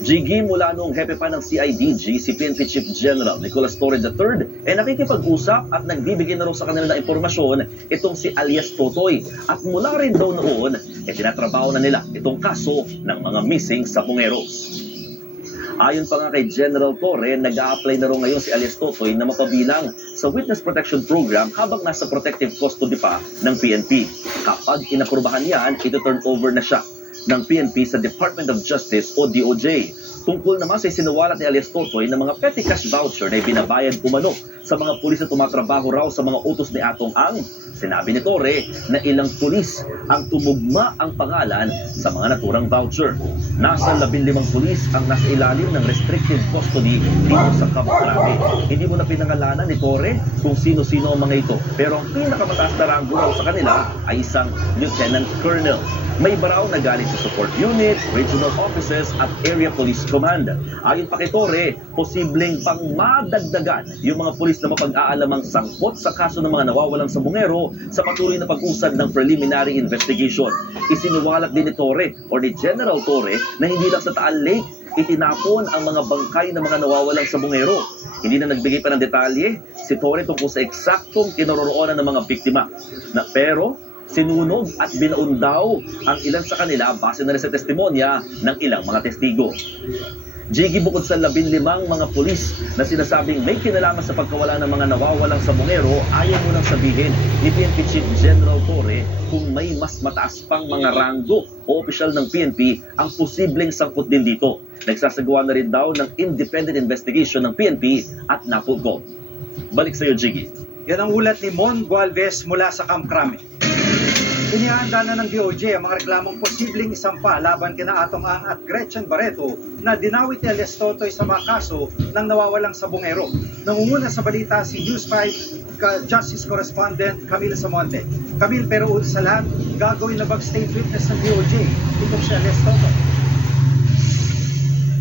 Jiggy, mula noong hepe pa ng CIDG, si PNP Chief General Nicolas Torre III ay nakikipag-usap at nagbibigay na raw sa kanila ng impormasyon itong si alias Totoy. At mula rin daw noon, tinatrabaho na nila itong kaso ng mga missing sa Pungeros. Ayon pa nga kay General Torre, nag-a-apply na raw ngayon si alias Totoy na mapabilang sa Witness Protection Program habang nasa protective custody pa ng PNP. Kapag inaprubahan yan, ito-turn over na siya ng PNP sa Department of Justice o DOJ. Tungkol naman sa isinuwalat ni alias Totoy na mga petty cash voucher na ibinabayad umano sa mga pulis na tumatrabaho raw sa mga utos ni Atong Ang, sinabi ni Torre na ilang pulis ang tumugma ang pangalan sa mga naturang voucher. Nasa 15 pulis ang nasa ilalim ng restricted custody dito sa Camp Crame. Hindi mo na pinangalanan ni Torre kung sino-sino ang mga ito, pero ang pinakamataas na ranggo raw sa kanila ay isang Lieutenant Colonel. May iba raw na galing sa support unit, regional offices at area police command. Ayon pa kay Torre, posibleng pang madagdagan yung mga pulis na mapag-aalamang sangkot sa kaso ng mga nawawalang sabungero sa patuloy na pag-usad ng preliminary investigation. Isinuwalat din ni Torre o ni General Torre na hindi lang sa Taal Lake itinapon ang mga bangkay ng mga nawawalang sabungero. Hindi na nagbigay pa ng detalye si Torre tungkol sa eksaktong kinaroroonan ng mga biktima. Pero sinunog at binaon daw ang ilan sa kanila base na rin sa testimonya ng ilang mga testigo. Jiggy, bukod sa 15 mga pulis na sinasabing may kinalaman sa pagkawala ng mga nawawalang sabungero, ayaw mo nang sabihin ni PNP Chief General Torre kung may mas mataas pang mga ranggo o opisyal ng PNP ang posibleng sangkot din dito. Nagsasagawa na rin daw ng independent investigation ng PNP at NAPOLCOM. Balik sa iyo, Jiggy. Yan ang ulat ni Mon Gualvez mula sa Camp Crame. Inihanda na ng DOJ ang mga reklamong posibleng isampa laban kina Atong Ang at Gretchen Barreto na dinawit ni alias Totoy sa mga kaso ng nawawalang sabungero. Nangunguna sa balita si News 5 Justice Correspondent Camille Samonte. Camille, pero una sa lahat, gagawin na bag-state witness ng DOJ itong si alias Totoy.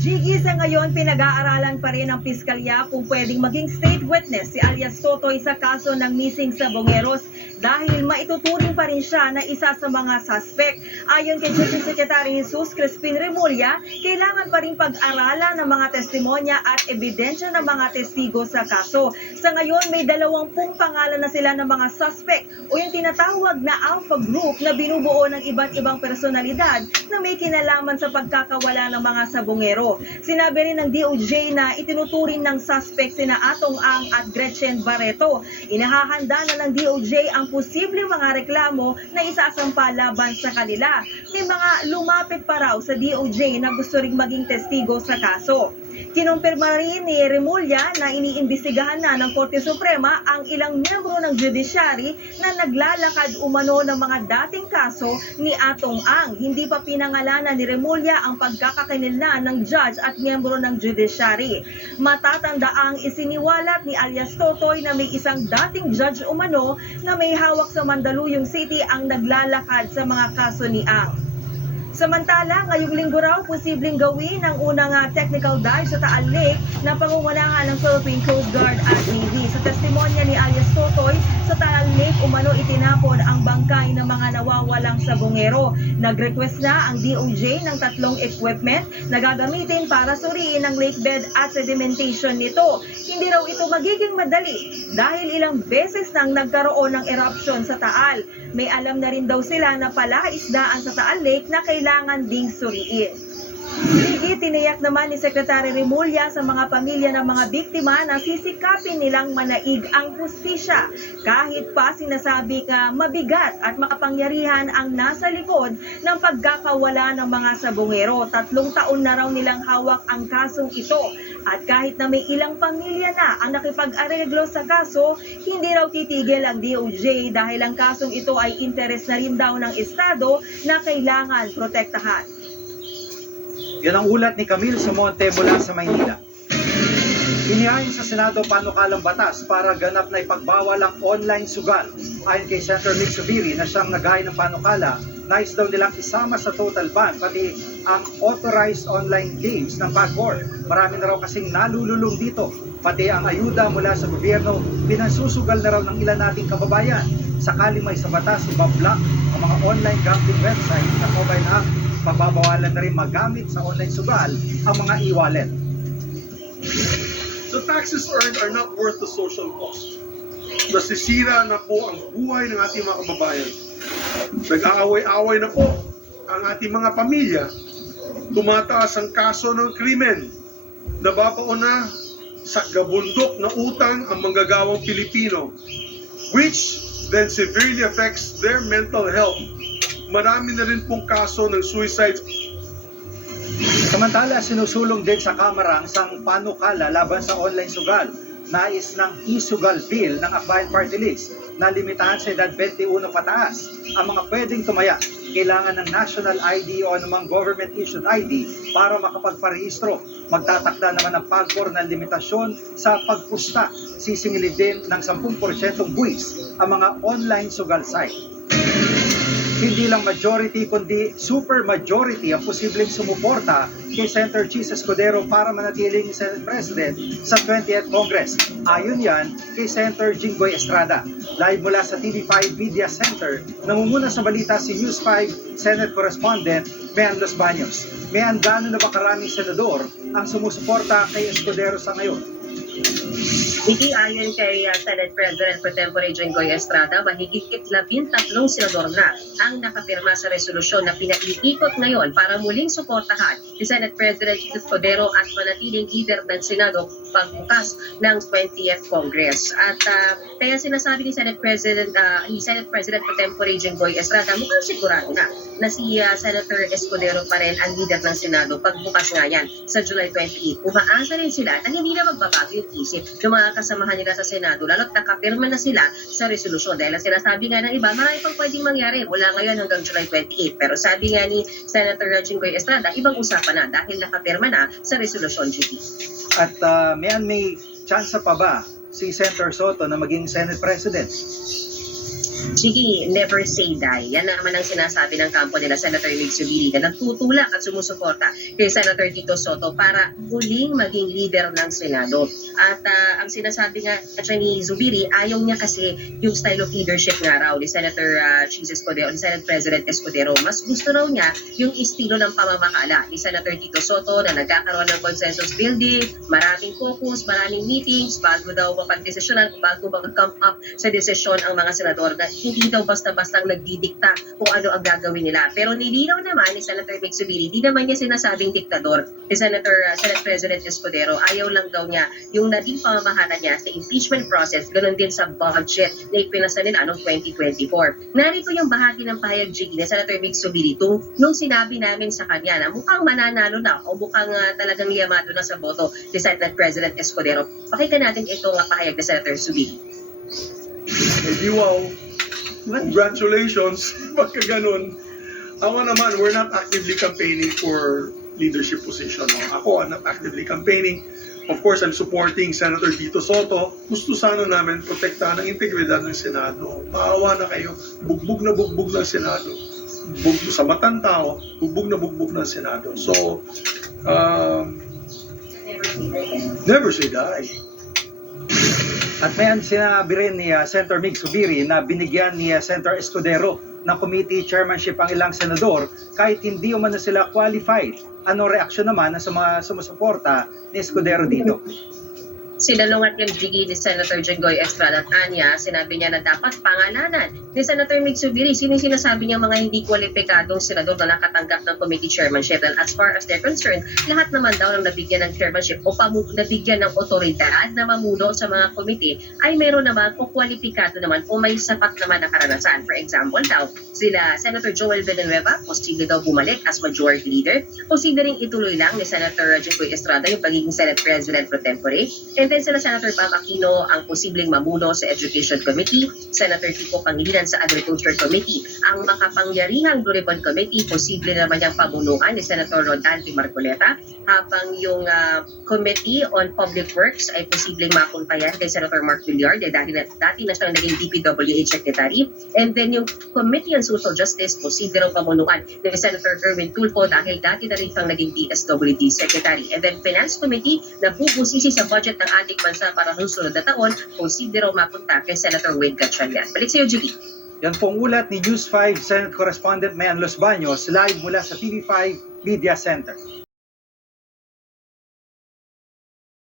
Jiggy, sa ngayon, pinag-aaralan pa rin ng piskalya kung pwedeng maging state witness si alias Totoy sa kaso ng missing sabongeros dahil maituturing pa rin siya na isa sa mga suspect. Ayon kay Justice Secretary Jesus Crispin Remulla, kailangan pa rin pag-aralan ng mga testimonya at ebidensya ng mga testigo sa kaso. Sa ngayon, may 20 pangalan na sila ng mga suspect o yung tinatawag na Alpha Group na binubuo ng iba't ibang personalidad na may kinalaman sa pagkakawala ng mga sabongero. Sinabi rin ng DOJ na itinuturing ng suspect sina Atong Ang at Gretchen Barreto. Inahahanda na ng DOJ ang posibleng mga reklamo na isasampa laban sa kanila. May mga lumapit pa raw sa DOJ na gusto ring maging testigo sa kaso. Kinumpirma rin ni Remulla na iniimbestigahan na ng Korte Suprema ang ilang miyembro ng judiciary na naglalakad umano ng mga dating kaso ni Atong Ang. Hindi pa pinangalanan ni Remulla ang pagkakakinilala ng judge at miyembro ng judiciary. Matatanda ang isiniwalat ni alias Totoy na may isang dating judge umano na may hawak sa Mandaluyong City ang naglalakad sa mga kaso ni Ang. Samantala, ngayong linggo raw posibleng gawin ang unang technical dive sa Taal Lake na pangungunahan ng Philippine Coast Guard at Navy. Sa testimonya ni alias Totoy, sa Taal Lake umano itinapon ang bangkay ng mga nawawalang sabongero. Nag-request na ang DOJ ng 3 equipment na gagamitin para suriin ang lake bed at sedimentation nito. Hindi raw ito magiging madali dahil ilang beses nang nagkaroon ng eruption sa Taal. May alam na rin daw sila na palaisdaan sa Taal Lake na kailangan ding suriin. Sige, tiniyak naman ni Secretary Remulla sa mga pamilya ng mga biktima na sisikapin nilang manaig ang hustisya. Kahit pa sinasabi ka mabigat at makapangyarihan ang nasa likod ng pagkakawala ng mga sabongero. 3 taon na raw nilang hawak ang kasong ito. At kahit na may ilang pamilya na ang nakipag-areglo sa kaso, hindi raw titigil ang DOJ dahil ang kasong ito ay interes na rin daw ng Estado na kailangan protektahan. Yan ang ulat ni Camille Samonte mula sa Maynila. Inihain sa Senado panukalang batas para ganap na ipagbawal ang online sugal. Ayon kay Senator Mick Zubiri na siyang naghain ng panukala, nais daw nilang isama sa total ban pati ang authorized online games ng PAGCOR. Marami na raw kasing nalululong dito. Pati ang ayuda mula sa gobyerno, pinasusugal na raw ng ilan nating kababayan. Sakaling may sa batas, ibablock ang mga online gambling website na mobile app, pagbabawalan bawalan na rin magamit sa online sugal ang mga e-wallet. The taxes earned are not worth the social cost. Nasisira na po ang buhay ng ating mga kababayan. Nag-aaway-away na po ang ating mga pamilya. Tumataas ang kaso ng krimen. Nababaon na sa gabundok na utang ang manggagawang Pilipino, which then severely affects their mental health. Marami na rin pong kaso ng suicide. Samantala, sinusulong din sa Kamara ang isang panukala laban sa online sugal. Nais ng e-sugal bill ng Akbayan Party List na limitahan sa edad 21 pataas ang mga pwedeng tumaya. Kailangan ng national ID o anumang government-issued ID para makapagparehistro. Magtatakda naman ng PAGCOR ng limitasyon sa pagpusta. Sisingilid din ng 10% buwis ang mga online sugal site. Hindi lang majority kundi super majority ang posibleng sumuporta kay Senator Chis Escudero para manatiling Senate President sa 20th Congress. Ayon yan kay Senator Jinggoy Estrada. Live mula sa TV5 Media Center, namumuna sa balita si News 5 Senate Correspondent Mean Los Baños. Mean, gaano na ba karaming senador ang sumusuporta kay Escudero sa ngayon? Hindi ayon kay Senate President Pro Tempore Jinggoy Estrada, mahigit 13 senador na ang nakapirma sa resolusyon na pinaiikot ngayon para muling suportahan si Senate President Escudero at manatiling leader ng Senado pagbukas ng 20th Congress. At kaya sinasabi ni Senate President Pro Tempore Jinggoy Estrada, mukhang sigurado na si Senator Escudero pa rin ang leader ng Senado pagbukas nga yan sa July 28. Umaasa rin sila na hindi na magbabago yung isip ng mga kasamahan nila sa Senado, lalo't nakapirma na sila sa resolusyon. Dahil ang sinasabi nga ng iba, marami pang pwedeng mangyari mula ngayon hanggang July 28. Pero sabi nga ni Senator Jinggoy Estrada, ibang usapan na dahil nakapirma na sa resolusyon, GP. At may chance pa ba si Senator Soto na maging Senate President? Sige, never say die. Yan naman ang sinasabi ng kampo nila Senator Mig Zubiri na nagtutulak at sumusuporta kay Senator Tito Soto para muling maging leader ng Senado. At ang sinasabi nga ni Zubiri, ayaw niya kasi yung style of leadership nga raw ni Senator Chis Escudero, ni Senate President Escudero. Mas gusto raw niya yung estilo ng pamamahala ni Senator Tito Soto na nagkakaroon ng consensus building, maraming focus, maraming meetings, bago daw mapagdesisyonan, bago mag-come up sa desisyon ang mga senador na hindi daw basta-bastang nagdidikta kung ano ang gagawin nila. Pero nilinaw naman ni Senator Mig Zubiri, di naman niya sinasabing diktador ni Senate President Escudero. Ayaw lang daw niya yung naging pamamahala niya sa impeachment process, ganoon din sa budget na ipinasa nila noong 2024. Narito yung bahagi ng pahayag ni Senator Mig Zubiri nung sinabi namin sa kanya na mukhang mananalo na o mukhang talagang liyamado na sa boto ni Senate President Escudero. Pakinggan natin itong pahayag ni Senator Zubiri. Hindi wow. Congratulations. Pagka ganun. Ako naman, we're not actively campaigning for leadership position. No? Ako, I'm not actively campaigning. Of course, I'm supporting Senator Tito Soto. Gusto sana namin protektahan ang integridad ng Senado. Maawa na kayo. Bugbog na bugbog ng Senado. Bugbog sa matang tao, bugbog na bugbog ng Senado. So, never say die. At mayan sinabi rin ni Senator Mig Zubiri na binigyan ni Senator Escudero ng committee chairmanship ang ilang senador kahit hindi umano sila qualified. Ano reaksyon naman sa mga sumusuporta ni Escudero dito? Sinalungat yung digi ni Senator Jinggoy Estrada at Anya, sinabi niya na dapat pangalanan ni Senator Mig Zubiri sinasabi niya mga hindi kwalipikadong senador na nakatanggap ng committee chairmanship. And as far as they're concerned, lahat naman daw ng nabigyan ng chairmanship o nabigyan ng otoridad na mamuno sa mga committee ay meron naman o kwalipikado naman o may sapat naman na karanasan. For example daw, sila Senator Joel Villanueva, posible daw bumalik as majority leader, posible ring ituloy lang ni Senator Jinggoy Estrada yung pagiging Senate President Pro Tempore. And then sila Senator Pam Aquino ang posibleng mamuno sa Education Committee, Senator Kiko Pangilinan sa Agriculture Committee. Ang makapangyarihang Blue Ribbon Committee, posible naman niyang pamunuan ni Senator Rodante Marcoleta, habang yung Committee on Public Works ay posibleng mapuntayan kay Senator Mark Villar dahil dati na siyang naging DPWH Secretary. And then yung Committee on Social Justice, posible raw pamunuan ni Senator Erwin Tulfo dahil dati na rin siyang naging DSWD Secretary. And then Finance Committee na bubusisi sa budget ng ating bansa para sa susunod na taon, posible raw mapunta kay Senator Wade Gatchalian. Balik sa iyo, Judy. Yan pong ulat ni News 5 Senate Correspondent Mayan Los Baños live mula sa TV5 Media Center.